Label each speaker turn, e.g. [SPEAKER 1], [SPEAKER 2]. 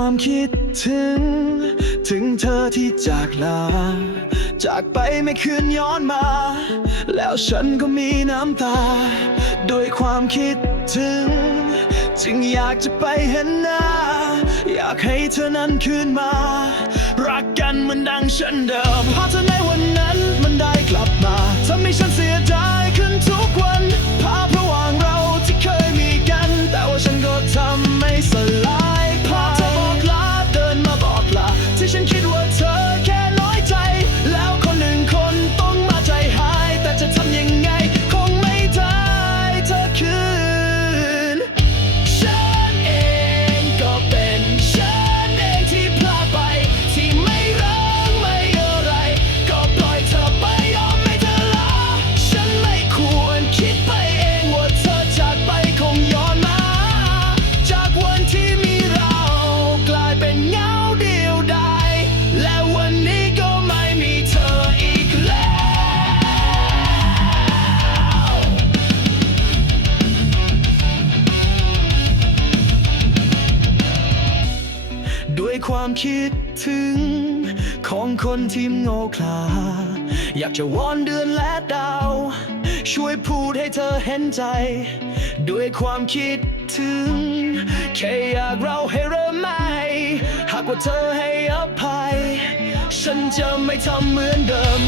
[SPEAKER 1] ความคิดถึง ถึงเธอที่จากลา จากไปไม่คืนย้อนมา แล้วฉันก็มีน้ำตา โดยความคิดถึง จึงอยากจะไปเห็นหน้า อยากให้เธอนั้นคืนมา รักกันเหมือนดังฉันเดิมภาะเธอในวัน ความคิดถึง ของคนที่โง่คลาอยากจะวอนเดือนและดาว ช่วยพูดให้เธอเห็นใจ ด้วยความคิดถึง แค่อยากเราให้เริ่มใหม่หากว่าเธอให้อภัย ฉันจะไม่ทำเหมือนเดิม